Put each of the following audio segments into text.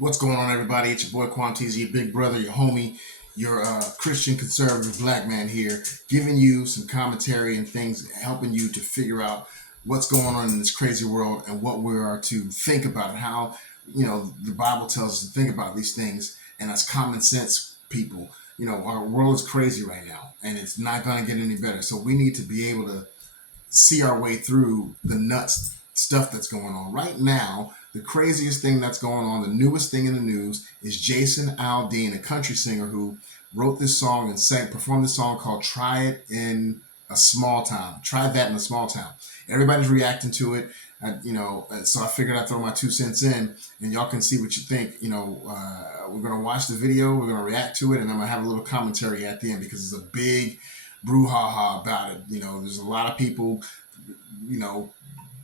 What's going on, everybody? It's your boy Quantiz, your big brother, your homie, your Christian conservative black man here, giving you some commentary and things, helping you to figure out what's going on in this crazy world and what we are to think about, and how the Bible tells us to think about these things. And as common sense people, our world is crazy right now, and it's not going to get any better. So we need to be able to see our way through the nuts stuff that's going on right now. The craziest thing that's going on, the newest thing in the news, is Jason Aldean, a country singer who wrote this song and performed this song called "Try It in a Small Town." Try that in a small town. Everybody's reacting to it. So I figured I'd throw my 2 cents in, and y'all can see what you think. We're gonna watch the video, we're gonna react to it, and I'm gonna have a little commentary at the end because it's a big brouhaha about it. There's a lot of people,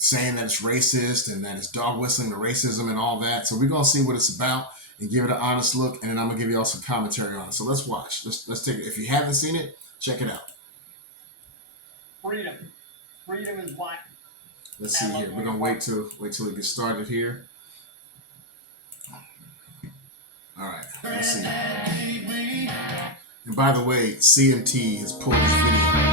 saying that it's racist and that it's dog whistling the racism and all that. So we're gonna see what it's about and give it an honest look, and then I'm gonna give you all some commentary on it. So let's watch. Let's take it. If you haven't seen it, check it out. Freedom. Freedom is black. Let's see here. We're gonna wait till it gets started here. All right. Let's see. And by the way, CMT has pulled this video.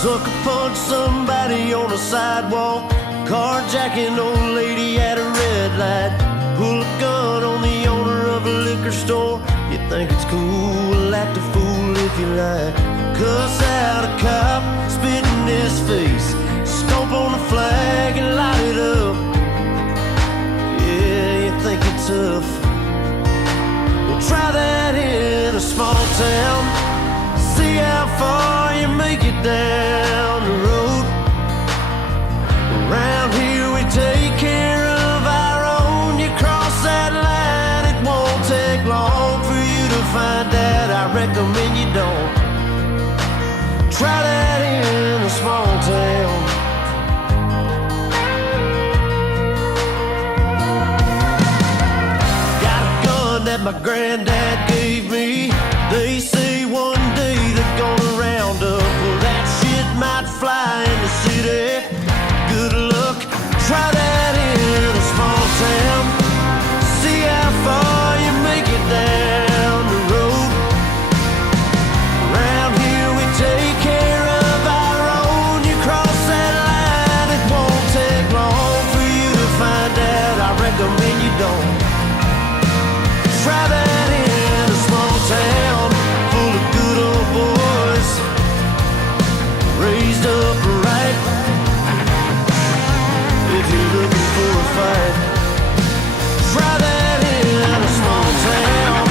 Sucker punch somebody on the sidewalk, carjacking old lady at a red light, pull a gun on the owner of a liquor store. You think it's cool, act a fool if you like, cuss out a cop, spit in his face, stomp on the flag and light it up. Yeah, you think you're tough, well try that in a small town, see how far you make it down the road. Around here we take care of our own. You cross that line, it won't take long for you to find out. I recommend you don't try that in a small town. Got a gun that my granddad gave me. They say one day they're gonna round up. Well, that shit might fly in the city. Good luck, try that in a small town. See how far you make it down the road. Around here we take care of our own. You cross that line, it won't take long for you to find out. I recommend you don't try that in a small town full of good old boys, raised up right. If you're looking for a fight, try that in a small town.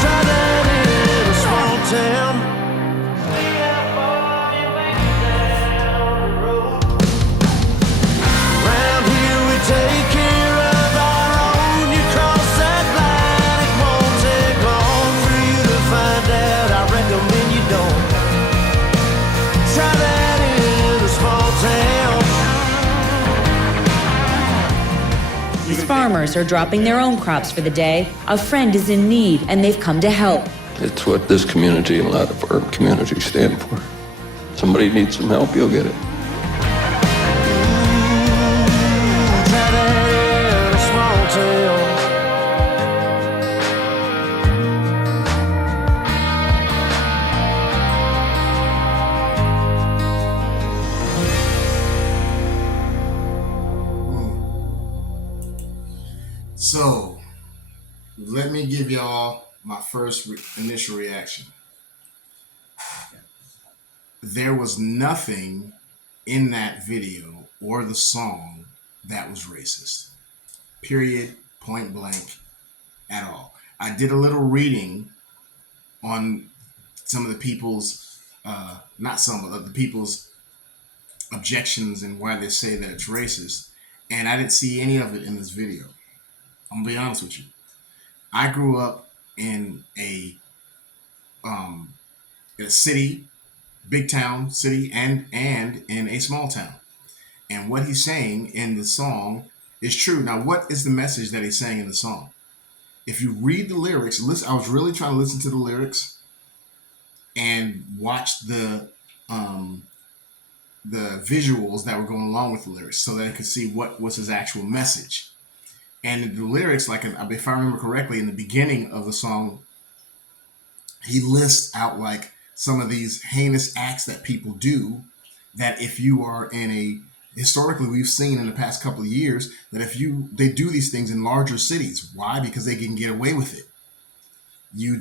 Try that in a small town. See how far you make it down the road. Around here we take care of our own. You cross that line, it won't take long for you to find out. I recommend you don't try that in a small town. These farmers are dropping their own crops for the day. A friend is in need, and they've come to help. It's what this community and a lot of our communities stand for. Somebody needs some help, you'll get it. Try that in a small town. So let me give y'all my first initial reaction. There was nothing in that video or the song that was racist. Period, point blank, at all. I did a little reading on some of the people's, not some of the people's objections and why they say that it's racist, and I didn't see any of it in this video. I'm gonna be honest with you. I grew up in a city big town, city, and in a small town. And what he's saying in the song is true. Now, what is the message that he's saying in the song? If you read the lyrics, listen. I was really trying to listen to the lyrics and watch um, the visuals that were going along with the lyrics, so that I could see what was his actual message. And the lyrics, like if I remember correctly, in the beginning of the song, he lists out like some of these heinous acts that people do. That if you are in a historically, we've seen in the past couple of years that if they do these things in larger cities. Why? Because they can get away with it. You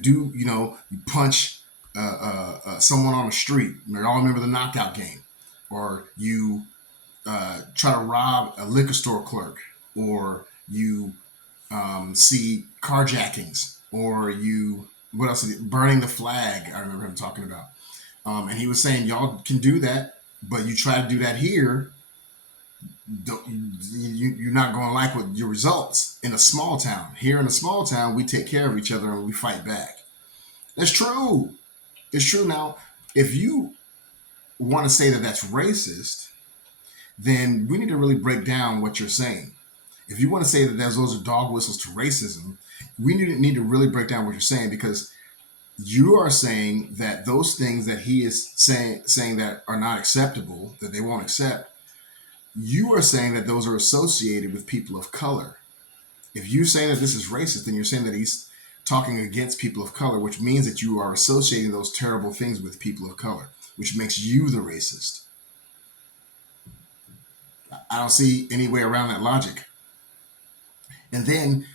punch someone on the street. We all remember the knockout game, or you try to rob a liquor store clerk, or you see carjackings, or you what else? Burning the flag. I remember him talking about, and he was saying y'all can do that, but you try to do that here, you're not going to like what your results in a small town. Here in a small town, we take care of each other and we fight back. That's true. It's true. Now, if you want to say that that's racist, then we need to really break down what you're saying. If you want to say that those are dog whistles to racism, we need to really break down what you're saying, because you are saying that those things that he is saying that are not acceptable, that they won't accept, you are saying that those are associated with people of color. If you say that this is racist, then you're saying that he's talking against people of color, which means that you are associating those terrible things with people of color, which makes you the racist. I don't see any way around that logic. And then,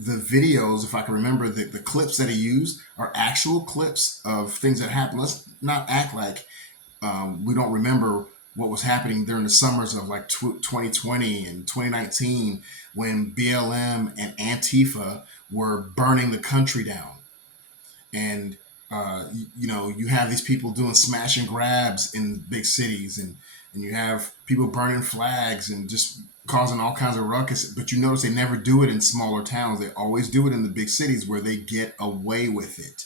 the videos, if I can remember, the clips that he used are actual clips of things that happened. Let's not act like we don't remember what was happening during the summers of like 2020 and 2019, when BLM and Antifa were burning the country down. And, you have these people doing smash and grabs in big cities, and you have people burning flags and just causing all kinds of ruckus. But you notice they never do it in smaller towns. They always do it in the big cities where they get away with it.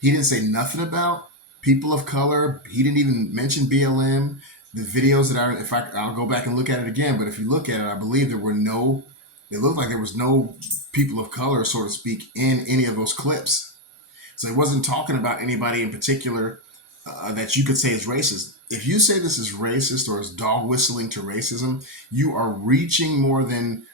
He didn't say nothing about people of color. He didn't even mention BLM. The videos that I'll go back and look at it again, but if you look at it, I believe it looked like there was no people of color, so to speak, in any of those clips. So he wasn't talking about anybody in particular that you could say is racist. If you say this is racist or is dog whistling to racism, you are reaching more than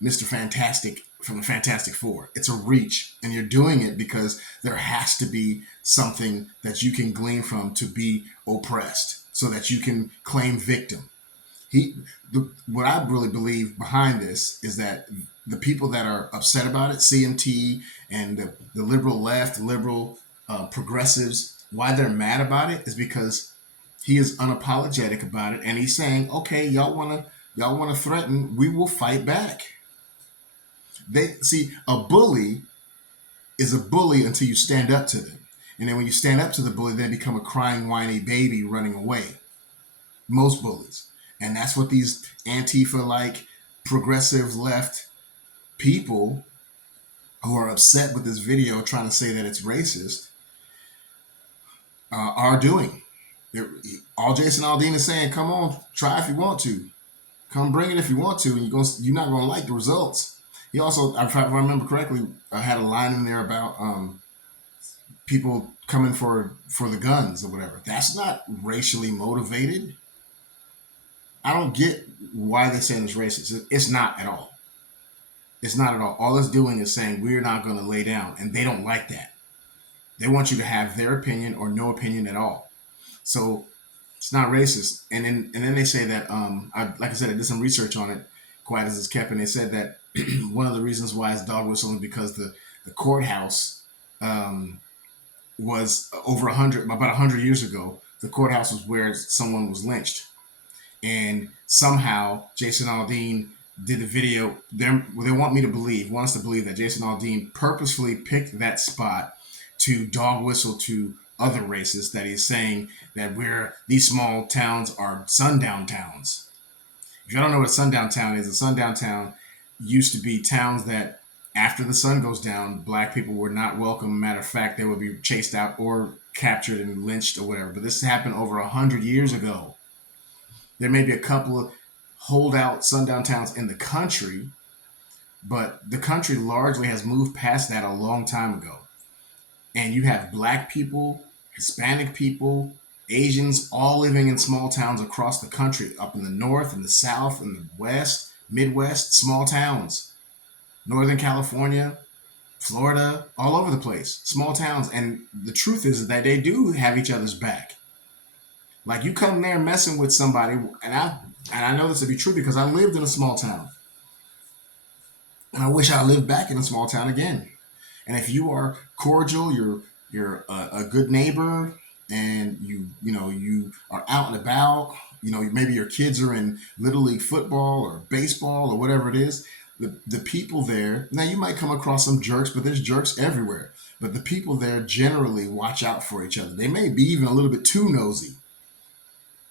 Mr. Fantastic from the Fantastic Four. It's a reach, and you're doing it because there has to be something that you can glean from to be oppressed, so that you can claim victim. What I really believe behind this is that the people that are upset about it, CMT and the liberal left, liberal progressives, why they're mad about it is because he is unapologetic about it, and he's saying, "Okay, y'all wanna threaten, we will fight back." They see, a bully is a bully until you stand up to them, and then when you stand up to the bully, they become a crying, whiny baby running away. Most bullies, and that's what these Antifa-like progressive left people who are upset with this video trying to say that it's racist are doing. All Jason Aldean is saying, come on, try if you want to. Come bring it if you want to, and you're not going to like the results. He also, if I remember correctly, had a line in there about people coming for the guns or whatever. That's not racially motivated. I don't get why they're saying it's racist. It's not at all. It's not at all. All it's doing is saying we're not going to lay down, and they don't like that. They want you to have their opinion or no opinion at all. So it's not racist. And then they say that, like I said, I did some research on it, quiet as it's kept, and they said that one of the reasons why it's dog whistling is because the courthouse was about 100 years ago. The courthouse was where someone was lynched. And somehow Jason Aldean did the video. They want us to believe that Jason Aldean purposefully picked that spot to dog whistle to other races, that he's saying that these small towns are sundown towns. If you don't know what a sundown town is, a sundown town used to be towns that after the sun goes down, black people were not welcome. Matter of fact, they would be chased out or captured and lynched or whatever. But this happened over 100 years ago. There may be a couple of holdout sundown towns in the country, but the country largely has moved past that a long time ago. And you have black people, Hispanic people, Asians, all living in small towns across the country, up in the north, in the south, in the west, Midwest, small towns, Northern California, Florida, all over the place, small towns. And the truth is that they do have each other's back. Like, you come there messing with somebody, and I know this to be true because I lived in a small town. And I wish I lived back in a small town again. And if you are cordial, you're a good neighbor, and you are out and about. Maybe your kids are in Little League football or baseball or whatever it is. The people there, now you might come across some jerks, but there's jerks everywhere. But the people there generally watch out for each other. They may be even a little bit too nosy.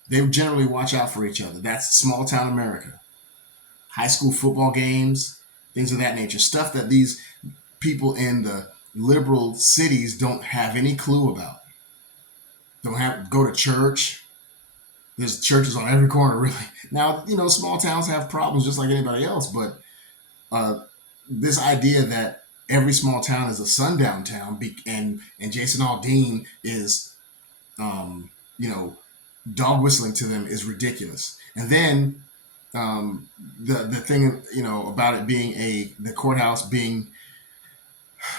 They generally watch out for each other. That's small town America. High school football games, things of that nature. Stuff that these people in the liberal cities don't have any clue about. Don't have to go to church. There's churches on every corner, really. Now, small towns have problems just like anybody else, but this idea that every small town is a sundown town, and Jason Aldean is, dog whistling to them is ridiculous. And then the thing, about it being the courthouse being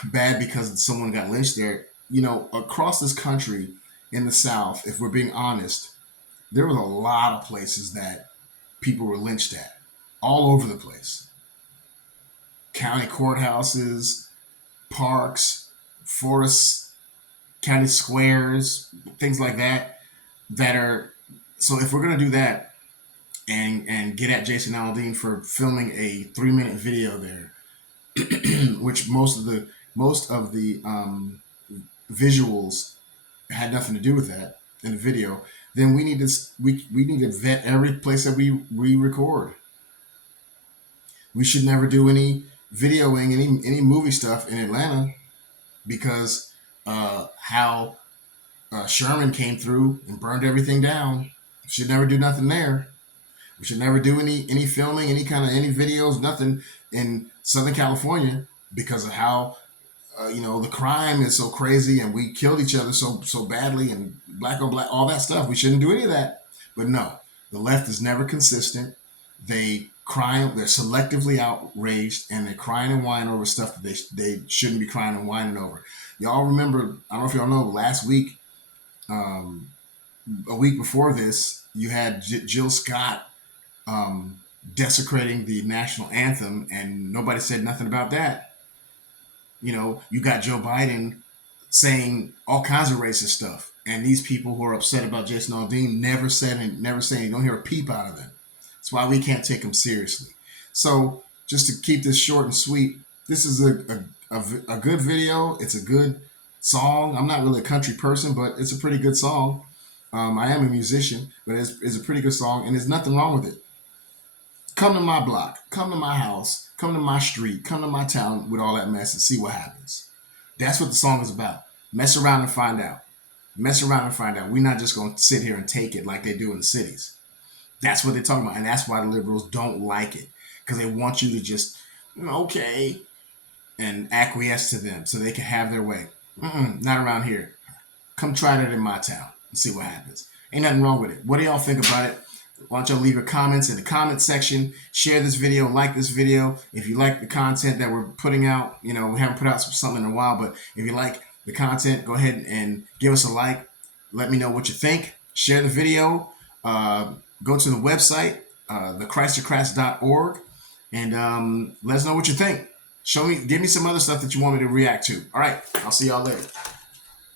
bad because someone got lynched there, across this country in the South, if we're being honest, there was a lot of places that people were lynched at, all over the place. County courthouses, parks, forests, county squares, things like that. So if we're gonna do that and get at Jason Aldean for filming a 3-minute video there, which most of the visuals had nothing to do with that in the video, then we need to vet every place that we record. We should never do any videoing, any movie stuff in Atlanta because how Sherman came through and burned everything down. We should never do nothing there. We should never do any filming, any videos, nothing in Southern California because of how the crime is so crazy and we killed each other so badly and black on black, all that stuff. We shouldn't do any of that. But no, the left is never consistent. They're selectively outraged, and they're crying and whining over stuff that they shouldn't be crying and whining over. Y'all remember, I don't know if y'all know, last week, a week before this, you had Jill Scott desecrating the national anthem, and nobody said nothing about that. You got Joe Biden saying all kinds of racist stuff, and these people who are upset about Jason Aldean never say anything. You don't hear a peep out of them. That's why we can't take them seriously. So just to keep this short and sweet, this is a good video. It's a good song. I'm not really a country person, but it's a pretty good song. I am a musician, but it's a pretty good song, and there's nothing wrong with it. Come to my block, come to my house, come to my street, come to my town with all that mess and see what happens. That's what the song is about. Mess around and find out. Mess around and find out. We're not just going to sit here and take it like they do in the cities. That's what they're talking about, and that's why the liberals don't like it, because they want you to just, okay, and acquiesce to them so they can have their way. Not around here. Come try that in my town and see what happens. Ain't nothing wrong with it. What do y'all think about it? Why don't y'all leave your comments in the comment section. Share this video, like this video. If you like the content that we're putting out, we haven't put out something in a while, but if you like the content, go ahead and give us a like. Let me know what you think. Share the video. Go to the website, thechristocrats.org, and let us know what you think. Give me some other stuff that you want me to react to. All right, I'll see y'all later.